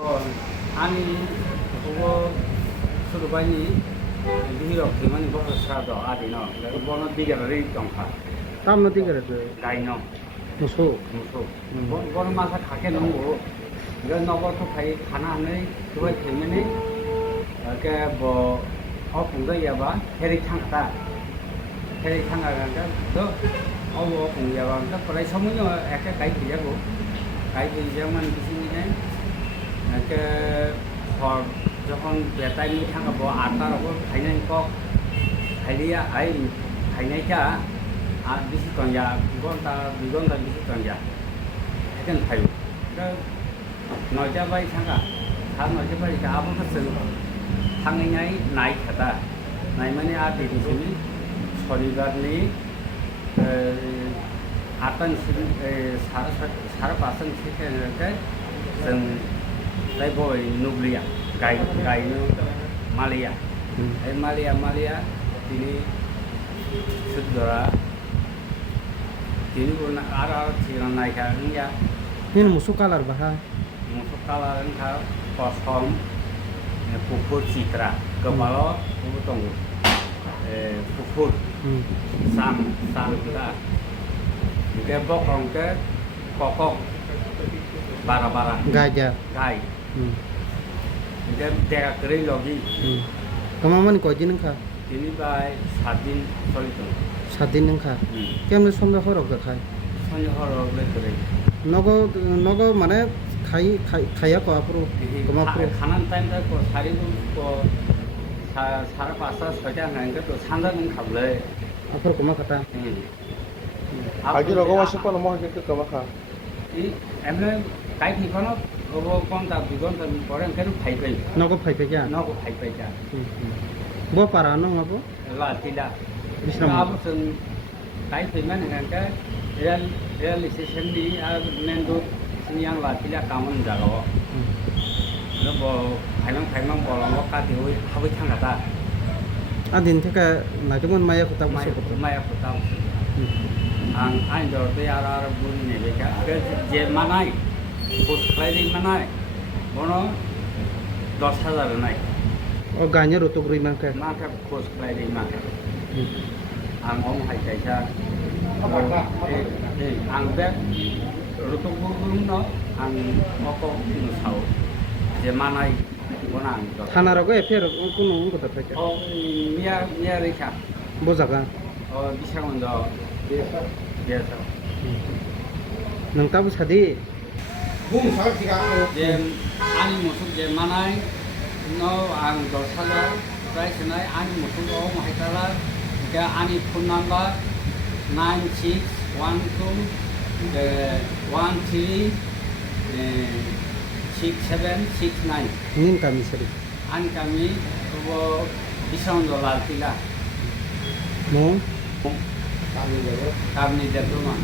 Ani kung surubani dihirok kimani bono sado adi no bono digar ri tongka tam noti करे तो gai no मुसो muso bono masa khake nongo ga nogo to khai khana nei tuai themene ke bo opungda yaba heri thangta heri thanga ga to obo opung yaba ka prai samunyo eka kai thiyago kai thiyaman bisini ne ke hor যখন বেতাই নি থাকাব আটার ওপর খাইনাই cock খাইলিয়া I খাইনাইকা আর বেশি টঞ্জা ঘন্টা 2 ঘন্টা বেশি টঞ্জা এখন খাইব নয়টা বাই থাকা সাত নয়টা বাই আবহাওয়া थांनाय नाय खाता नाय माने आ दिनसिम शनिबारनि 8टानिसिम 5:30 सिमनिफ्राय जों जाय बय नुब्लिया गायनो मालिया मालिया दिनै सुदरा दिनै उना आरो थिना नायखा निया ini musuh kalar baha मुसुक कालार का कसम पुफुर Chitra कपालो उबुतंग पुफुर sam kita ke bokong ke kokok bara gajah gai ke tega keri logi kemaman ko jin kha ini bai 7 दिन solitung 7 दिन kha kemne sombe horok ga khai sonyo horok le keri nogo মানে খাইয়া ko apro koma pro খানান time টা ko sari ko 5:30 6টা নাঙ্গে তো সান্দা নং খাবলে apro koma kata Agi logo masuk pa mo hagi ke maka. 이 emne kai thi kono obo kon ta bigon ta pore kan phai pai nogo phai pe ja no ko phai pai ja bo para no ngabo la tila Bisram. abu sen kai thi man ngan ka realization ni a nendo sini yang la tila kamun ja lo no bo phai mang bo lo ka ti oi ha bai thang ta adin theka na jumon maya ko ta musuh ko mai ko ta ang ai do te ara bun ne be ka je manai post claim manai bono 10,000 nai o ganya rotok rui man ka ma ka post claim ma ang ong hai kai cha ang be rotok bun no ang oko nu sau je manai bonang do thana rogo efer kuno ko ta theka o mia rekha bo jaga o bisang do biasa nang tabu sadi যে আনি মুসুক যে মানাই ন আং 10,000 price নাই আনি মুসুক ও মাইতালা কে আনি phone number 9612136769 nin kami sari আনি kami ও $20 tila mo kami debto ma